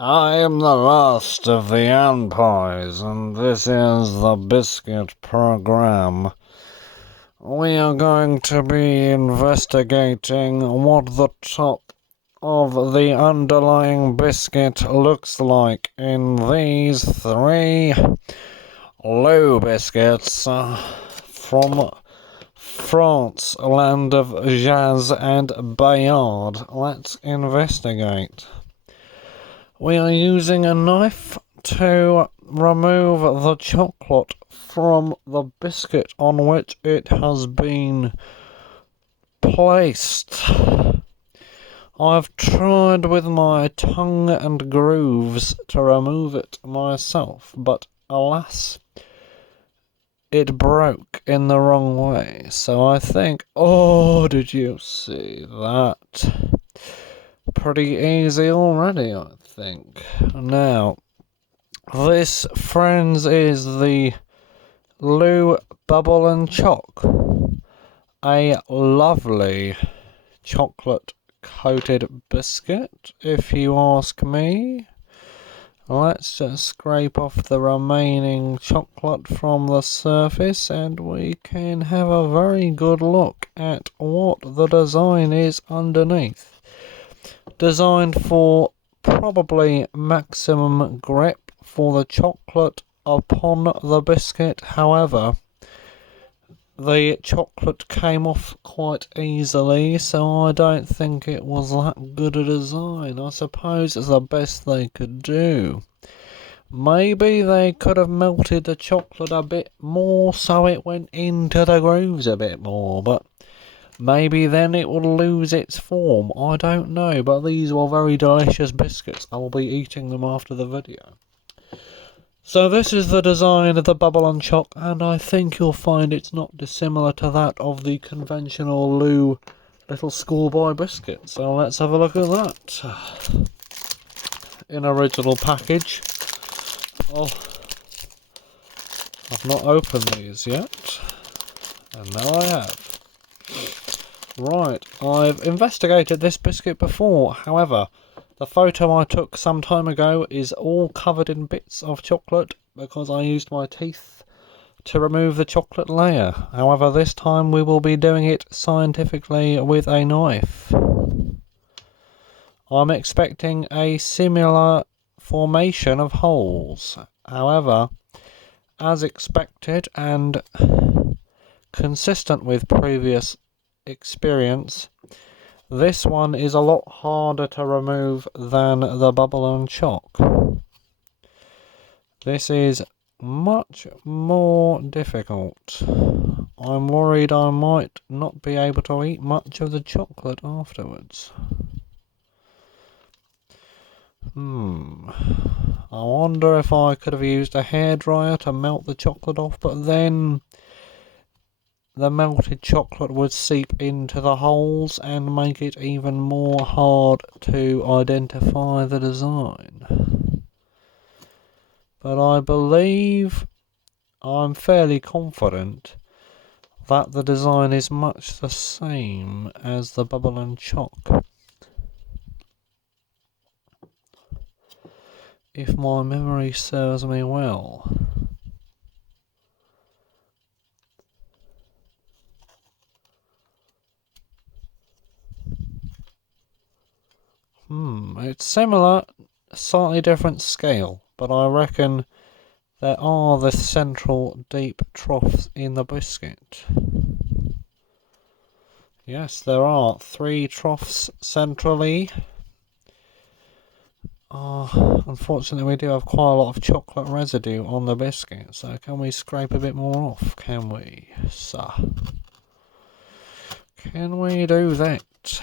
I am the last of the Anpies, and this is the Biscuit program. We are going to be investigating what the top of the underlying biscuit looks like in these three low biscuits from France, land of Jazz and Bayard. Let's investigate. We are using a knife to remove the chocolate from the biscuit on which it has been placed. I've tried with my tongue and grooves to remove it myself, but alas, it broke in the wrong way. So I think, did you see that? Pretty easy already, I think. Now, this, friends, is the Lou Bubble and Choc. A lovely chocolate coated biscuit, if you ask me. Let's just scrape off the remaining chocolate from the surface and we can have a very good look at what the design is underneath. Designed for probably maximum grip for the chocolate upon the biscuit. However, the chocolate came off quite easily, so I don't think it was that good a design. I suppose it's the best they could do. Maybe they could have melted the chocolate a bit more so it went into the grooves a bit more, but maybe then it will lose its form. I don't know, but these were very delicious biscuits. I will be eating them after the video. So this is the design of the Bubble and Choc, and I think you'll find it's not dissimilar to that of the conventional Lou little schoolboy biscuit. So let's have a look at that. In original package. Oh, I've not opened these yet, and now I have. Right, I've investigated this biscuit before, however, the photo I took some time ago is all covered in bits of chocolate because I used my teeth to remove the chocolate layer. However, this time we will be doing it scientifically with a knife. I'm expecting a similar formation of holes. However, as expected and consistent with previous experience, this one is a lot harder to remove than the Bubble and Choc. This is much more difficult. I'm worried I might not be able to eat much of the chocolate afterwards. I wonder if I could have used a hairdryer to melt the chocolate off, but then the melted chocolate would seep into the holes and make it even more hard to identify the design. But I believe, I'm fairly confident, that the design is much the same as the Bubble and Choc. If my memory serves me well. It's similar, slightly different scale, but I reckon there are the central deep troughs in the biscuit. Yes, there are 3 troughs centrally. Unfortunately we do have quite a lot of chocolate residue on the biscuit, so can we scrape a bit more off, can we? So, can we do that?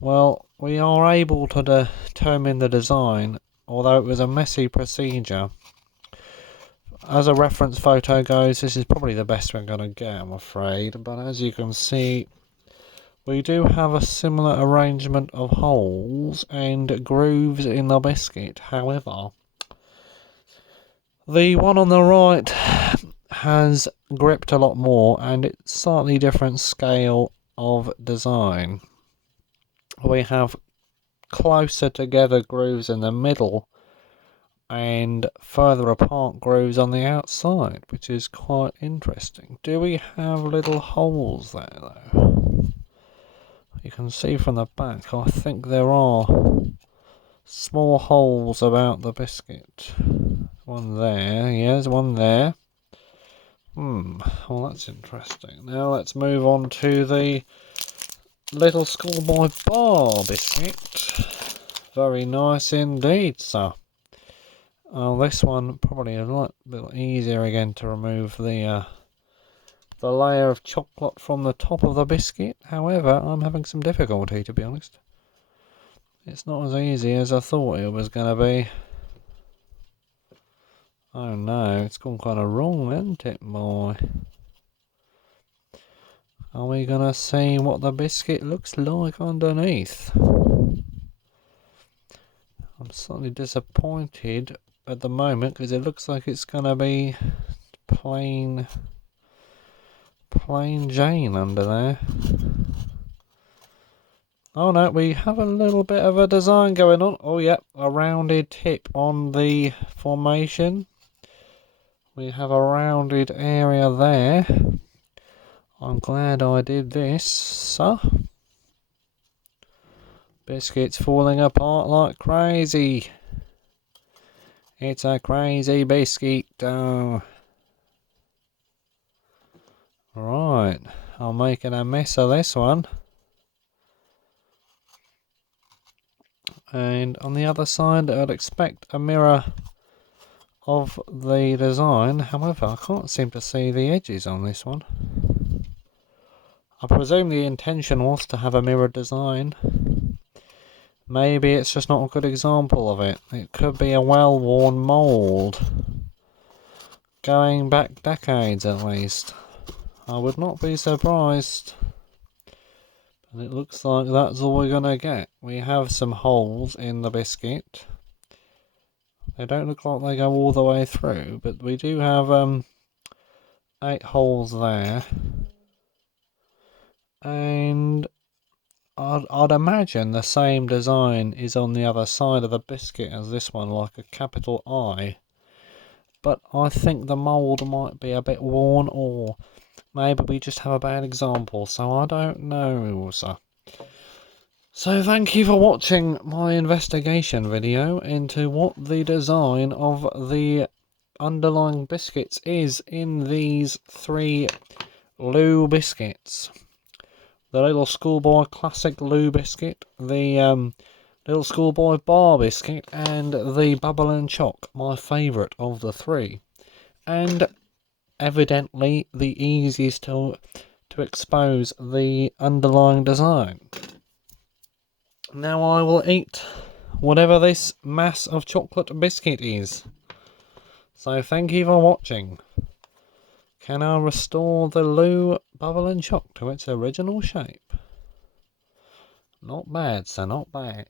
Well, we are able to determine the design, although it was a messy procedure. As a reference photo goes, this is probably the best we're going to get, I'm afraid, but as you can see, we do have a similar arrangement of holes and grooves in the biscuit. However, the one on the right has gripped a lot more and it's slightly different scale of design. We have closer together grooves in the middle and further apart grooves on the outside, which is quite interesting. Do we have little holes there though? You can see from the back, I think there are small holes about the biscuit. One there, yeah, there's one there. Well that's interesting. Now let's move on to the little schoolboy bar biscuit. Very nice indeed, sir. This one probably a lot bit easier again to remove the layer of chocolate from the top of the biscuit. However, I'm having some difficulty, to be honest. It's not as easy as I thought it was going to be. Oh no, it's gone kind of wrong, isn't it, boy? Are we going to see what the biscuit looks like underneath? I'm slightly disappointed at the moment because it looks like it's going to be plain Jane under there. Oh no, we have a little bit of a design going on. Oh yeah, a rounded tip on the formation. We have a rounded area there. I'm glad I did this, sir. Biscuit's falling apart like crazy. It's a crazy biscuit. Oh. Right, I'm making a mess of this one. And on the other side, I'd expect a mirror of the design. However, I can't seem to see the edges on this one. I presume the intention was to have a mirror design. Maybe it's just not a good example of it. It could be a well-worn mould, going back decades at least. I would not be surprised. And it looks like that's all we're gonna get. We have some holes in the biscuit. They don't look like they go all the way through, but we do have 8 holes there. And I'd imagine the same design is on the other side of the biscuit as this one, like a capital I. But I think the mould might be a bit worn, or maybe we just have a bad example, so I don't know, sir. So thank you for watching my investigation video into what the design of the underlying biscuits is in these 3 Lou biscuits. The little schoolboy classic Lou biscuit, the little schoolboy bar biscuit, and the bubble and choc, my favourite of the 3. And evidently the easiest to expose the underlying design. Now I will eat whatever this mass of chocolate biscuit is. So thank you for watching. Can I restore the Lou bubble and choc to its original shape? Not bad, sir, not bad.